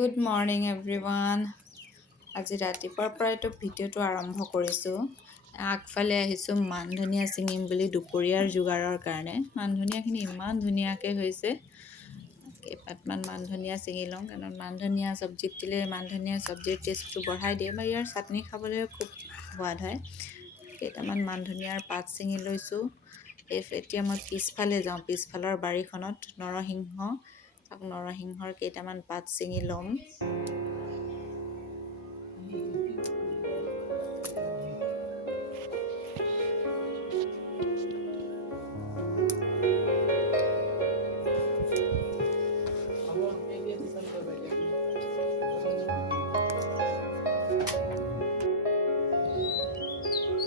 Good morning everyone. আজি ৰাতিপুৱাৰ পৰাইতো ভিডিঅ'টো আৰম্ভ কৰিছোঁ। আগফালে আহিছোঁ মান ধনিয়া ছিঙিম বুলি দুপৰীয়াৰ যোগাৰৰ কাৰণে। মান ধনিয়াখিনি ইমান ধুনীয়াকৈ হৈছে। কেইপাতমান মান ধনিয়া ছিঙি লওঁ, কাৰণ মান ধনিয়া চব্জিত দিলে মান ধনিয়া চব্জিৰ টেষ্টটো বঢ়াই দিয়ে বা ইয়াৰ চাটনি খাবলৈও খুব সোৱাদ হয়। কেইটামান মান ধনিয়াৰ পাত ছিঙি লৈছোঁ। এতিয়া মই পিছফালে যাওঁ, পিছফালৰ বাৰীখনত নৰসিংহৰ কেইটামান পাত ছিঙি ল'ম।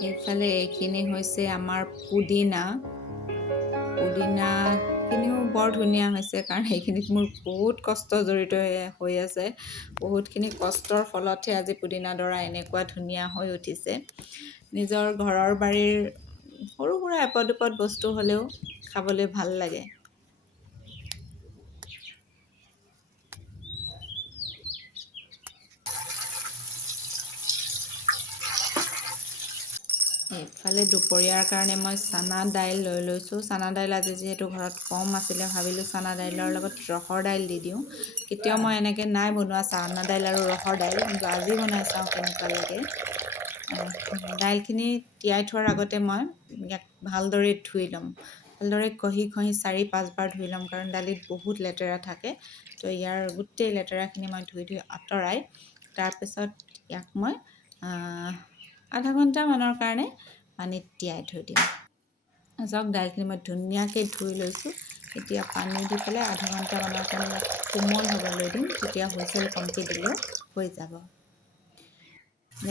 এইফালে এইখিনি হৈছে আমাৰ পুদিনাখিনিও বৰ ধুনীয়া হৈছে, কাৰণ এইখিনিত মোৰ বহুত কষ্ট জড়িত হৈ আছে। বহুতখিনি কষ্টৰ ফলতহে আজি পুদিনাডৰা এনেকুৱা ধুনীয়া হৈ উঠিছে। নিজৰ ঘৰৰ বাৰীৰ সৰু সুৰা এপদ দুপদ বস্তু হ'লেও খাবলৈ ভাল লাগে। এইফালে দুপৰীয়াৰ কাৰণে মই চানা দাইল লৈ লৈছোঁ। চানা দাইল আজি যিহেতু ঘৰত কম আছিলে, ভাবিলোঁ চানা দাইলৰ লগত ৰহৰ দাইল দি দিওঁ। কেতিয়াও মই এনেকৈ নাই বনোৱা চানা দাইল আৰু ৰহৰ দাইল, কিন্তু আজি বনাই চাওঁ কেনেকুৱা লাগে। দাইলখিনি তিয়াই থোৱাৰ আগতে মই ইয়াক ভালদৰে ধুই ল'ম। ভালদৰে ঘঁহি 4-5 বাৰ ধুই ল'ম, কাৰণ দালিত বহুত লেতেৰা থাকে। তো ইয়াৰ গোটেই লেতেৰাখিনি মই ধুই আঁতৰাই তাৰপিছত ইয়াক মই আধা ঘণ্টামানৰ কাৰণে পানীত তিয়াই থৈ দিম। চাওক, দাইলখিনি মই ধুনীয়াকৈ ধুই লৈছোঁ। এতিয়া পানী দি পেলাই আধা ঘণ্টামানৰ কাৰণে ইয়াক কোমল হ'বলৈ দিম। তেতিয়া হুইচেল কমকৈ দিলেও হৈ যাব।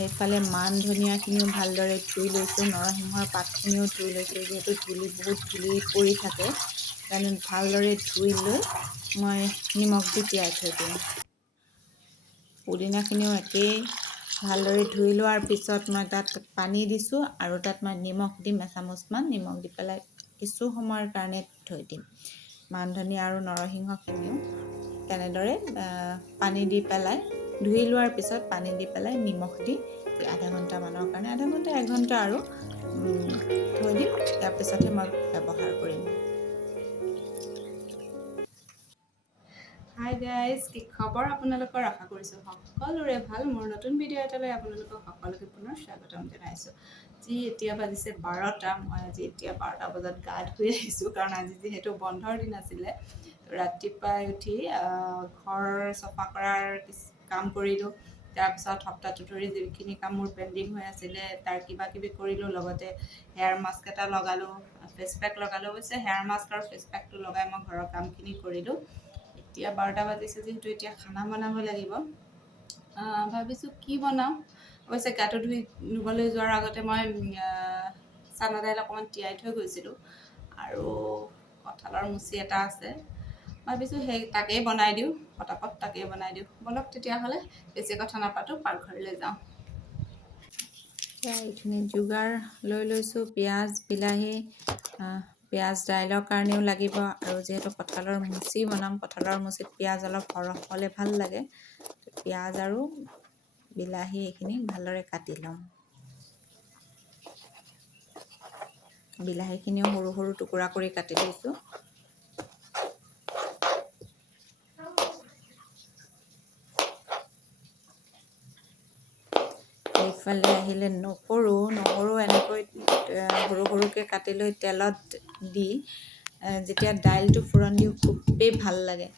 এইফালে মান ধনিয়াখিনিও ভালদৰে ধুই লৈছোঁ, নৰসিংহৰ পাতখিনিও ধুই লৈছোঁ। যিহেতু বহুত ধূলি পৰি থাকে, সেইকাৰণে ভালদৰে ধুই লৈ মই নিমখ দি তিয়াই থৈ দিম। পুদিনাখিনিও একেই, ভালদৰে ধুই লোৱাৰ পিছত মই তাত পানী দিছোঁ আৰু তাত মই নিমখ দিম, এচামুচমান নিমখ দি পেলাই কিছু সময়ৰ কাৰণে থৈ দিম। মান ধনিয়া আৰু নৰসিংহখিনিও তেনেদৰে পানী দি পেলাই ধুই লোৱাৰ পিছত পানী দি পেলাই নিমখ দি আধা ঘণ্টামানৰ কাৰণে, 1 ঘণ্টা আৰু থৈ দিম। ইয়াৰ পিছতহে মই ব্যৱহাৰ কৰিম। হাই গাইজ, কি খবৰ আপোনালোকৰ? আশা কৰিছোঁ সকলোৰে ভাল। মোৰ নতুন ভিডিঅ' এটালৈ আপোনালোকক সকলোকে পুনৰ স্বাগতম জনাইছোঁ। যি এতিয়া বাজিছে 12টা। মই আজি এতিয়া 12টা বজাত গা ধুই আহিছোঁ, কাৰণ আজি যিহেতু বন্ধৰ দিন আছিলে। ৰাতিপুৱাই উঠি ঘৰ চফা কৰাৰ কাম কৰিলোঁ। তাৰপিছত সপ্তাহটো ধৰি যিখিনি কাম মোৰ পেণ্ডিং হৈ আছিলে তাৰ কিবা কিবি কৰিলোঁ। লগতে হেয়াৰ মাস্ক এটা লগালোঁ, ফেচ পেক লগালোঁ। অৱশ্যে হেয়াৰ মাস্ক আৰু ফেচ পেকটো লগাই মই ঘৰৰ কামখিনি কৰিলোঁ। এতিয়া 12টা বাজিছে যিহেতু এতিয়া খানা বনাব লাগিব। ভাবিছোঁ কি বনাওঁ। অৱশ্যে গাটো ধুবলৈ যোৱাৰ আগতে মই চানা দাইল অকণমান তিয়াই থৈ গৈছিলোঁ, আৰু কঁঠালৰ মুচি এটা আছে। ভাবিছোঁ তাকেই বনাই দিওঁ, পটাপট তাকেই বনাই দিওঁ। বলক তেতিয়াহ'লে বেছি কথা নাপাতোঁ, পাকঘৰলৈ যাওঁ। এইখিনি যোগাৰ লৈ লৈছোঁ: পিঁয়াজ, বিলাহী। পিঁয়াজ দাইলৰ কাৰণেও লাগিব, আৰু যিহেতু কঁঠালৰ মুচি বনাম, কঁঠালৰ মুচিত পিঁয়াজ অলপ সৰহ হ'লে ভাল লাগে। পিঁয়াজ আৰু বিলাহী এইখিনি ভালদৰে কাটি ল'ম। বিলাহীখিনিও সৰু সৰু টুকুৰা কৰি কাটি লৈছোঁ। এইফালে আহিলে নহৰু এনেকৈ সৰু সৰুকৈ কাটি লৈ তেলত দি যেতিয়া দাইলটো ফোৰণ দিওঁ খুবেই ভাল লাগে।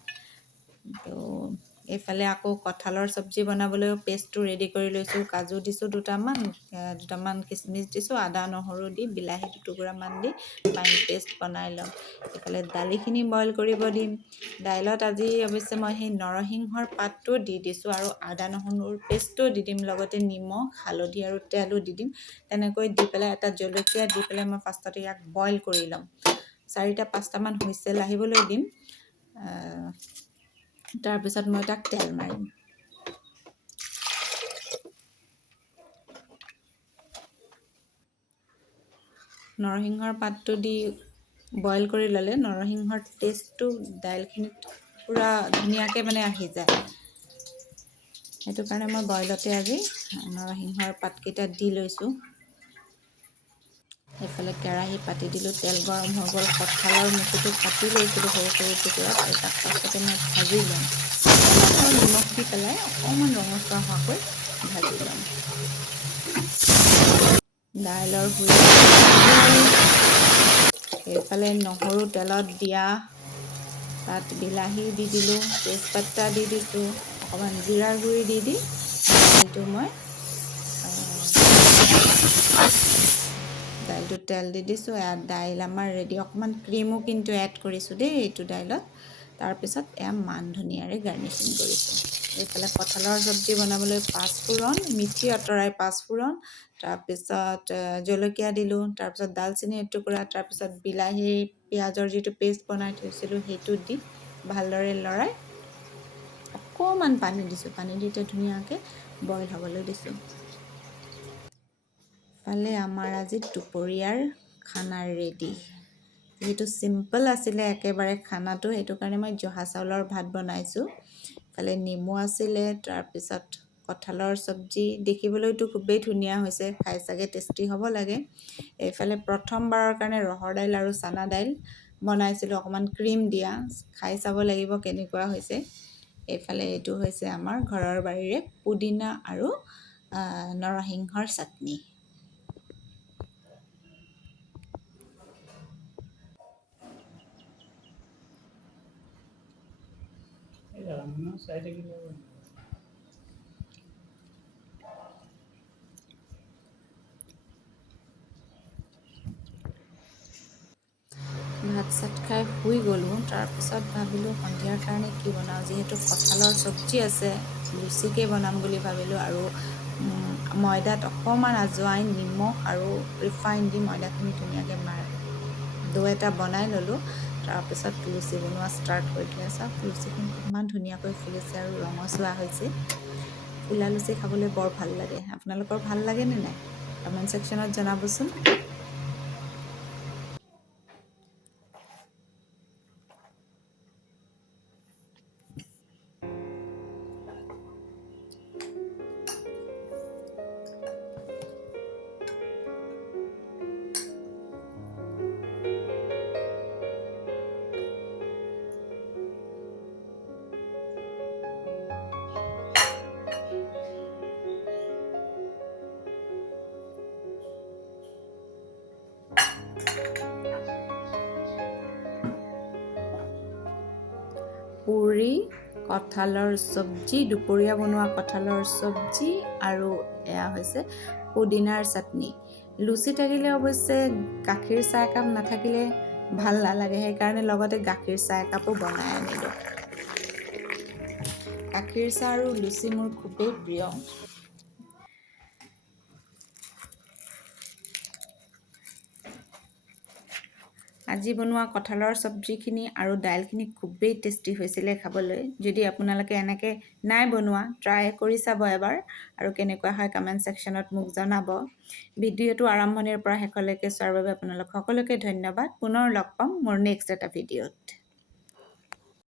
তো এইফালে আকৌ কঁঠালৰ চব্জি বনাবলৈও পেষ্টটো ৰেডি কৰি লৈছোঁ। কাজু দিছোঁ দুটামান কিচমিচ দিছোঁ, আদা নহৰু দি বিলাহী দুটুকুৰামান দি ফাইন পেষ্ট বনাই ল'ম। এইফালে দালিখিনি বইল কৰিব দিম। দাইলত আজি অৱশ্যে মই সেই নৰসিংহৰ পাতটো দি দিছোঁ, আৰু আদা নহৰুৰ পেষ্টটো দি দিম। লগতে নিমখ, হালধি আৰু তেলো দি দিম। তেনেকৈ দি পেলাই এটা জলকীয়া দি পেলাই মই ফাৰ্ষ্টতে ইয়াক বইল কৰি ল'ম। 4-5টামান হুইচেল আহিবলৈ দিম। তাৰপিছত মই তাক তেল মাৰিম। নৰসিংহৰ পাতটো দি বইল কৰি ল'লে নৰসিংহৰ টেষ্টটো দাইলখিনিত পূৰা ধুনীয়াকৈ আহি যায়। সেইটো কাৰণে মই বইলতে আজি নৰসিংহৰ পাতকেইটা দি লৈছোঁ। এইফালে কেৰাহী পাতি দিলোঁ, তেল গৰম হৈ গ'ল। কঁঠালৰ মুচিটো কাটি লৈছিলোঁ সৰু সৰু টুকুৰাত, আৰু তাক পাছতে মই ভাজি ল'ম। আৰু নিমখ দি পেলাই অকণমান ৰঙচুৱা হোৱাকৈ ভাজি ল'ম। দাইলৰ গুড়ি এইফালে নহৰু তেলত দিয়া, তাত বিলাহী দি দিলোঁ, তেজপাতা দি দিছোঁ, অকণমান জিৰাৰ গুড়ি দি দাইলটো মই দাইলটো তেল দি দিছোঁ। এয়া দাইল আমাৰ ৰেডি। অকণমান ক্ৰীমো কিন্তু এড কৰিছোঁ দেই এইটো দাইলত। তাৰপিছত এয়া মান ধনিয়াৰে গাৰ্নিচিং কৰিছোঁ। এইফালে কঁঠালৰ চব্জি বনাবলৈ পাঁচফোৰণ, মিঠি আঁতৰাই পাঁচফোৰণ, তাৰপিছত জলকীয়া দিলোঁ, তাৰপিছত ডালচেনি এটুকুৰা, তাৰপিছত বিলাহী পিঁয়াজৰ যিটো পেষ্ট বনাই থৈছিলোঁ সেইটো দি ভালদৰে লৰাই অকণমান পানী দিছোঁ। পানী দি ধুনীয়াকৈ বইল হ'বলৈ দিছোঁ। ফালে আমাৰ আজি দুপৰীয়াৰ খানা ৰেডি। যিহেতু চিম্পল আছিলে একেবাৰে খানাটো, সেইটো কাৰণে মই জহা চাউলৰ ভাত বনাইছোঁ। ইফালে নেমু আছিলে, তাৰপিছত কঁঠালৰ চব্জি, দেখিবলৈতো খুবেই ধুনীয়া হৈছে, খাই চাগে টেষ্টি হ'ব লাগে। এইফালে প্ৰথমবাৰৰ কাৰণে ৰহৰ দাইল আৰু চানা দাইল বনাইছিলোঁ, অকণমান ক্ৰীম দিয়া। খাই চাব লাগিব কেনেকুৱা হৈছে। এইফালে এইটো হৈছে আমাৰ ঘৰৰ বাৰীৰে পুদিনা আৰু নৰসিংহৰ চাটনি। ভাত চাত খাই শুই গ'লোঁ। তাৰপিছত ভাবিলোঁ সন্ধিয়াৰ কাৰণে কি বনাওঁ। যিহেতু কঁঠালৰ চব্জি আছে, লুচিকে বনাম বুলি ভাবিলোঁ। আৰু ময়দাত অকণমান আজৱাইন, নিমখ আৰু ৰিফাইন দি ময়দাখিনি ধুনীয়াকৈ ডো এটা বনাই ল'লোঁ। তাৰপিছত লুচি বনোৱা ষ্টাৰ্ট কৰি দিলে। চাওক লুচিখন কিমান ধুনীয়াকৈ ফুলিছে আৰু ৰঙচুৱা হৈছে। ফুলা লুচি খাবলৈ বৰ ভাল লাগে। আপোনালোকৰ ভাল লাগেনে নাই? কমেণ্ট ছেকশ্যনত জনাবচোন। পুৰি, কঁঠালৰ চব্জি, দুপৰীয়া বনোৱা কঁঠালৰ চব্জি, আৰু এয়া হৈছে পুদিনাৰ চাটনি। লুচি থাকিলে অৱশ্যে গাখীৰ চাহ একাপ নাথাকিলে ভাল নালাগে, সেইকাৰণে লগতে গাখীৰ চাহ একাপো বনাই আনিলোঁ। গাখীৰ চাহ আৰু লুচি মোৰ খুবেই প্ৰিয়। আজি বনোৱা কঁঠালৰ চব্জিখিনি আৰু দাইলখিনি খুবেই টেষ্টি হৈছিলে খাবলৈ। যদি আপোনালোকে এনেকৈ নাই বনোৱা, ট্ৰাই কৰি চাব এবাৰ, আৰু কেনেকুৱা হয় কমেণ্ট ছেকশ্যনত মোক জনাব। ভিডিঅ'টো আৰম্ভণিৰ পৰা শেষলৈকে চোৱাৰ বাবে আপোনালোক সকলোকে ধন্যবাদ। পুনৰ লগ পাম মোৰ নেক্সট এটা ভিডিঅ'ত।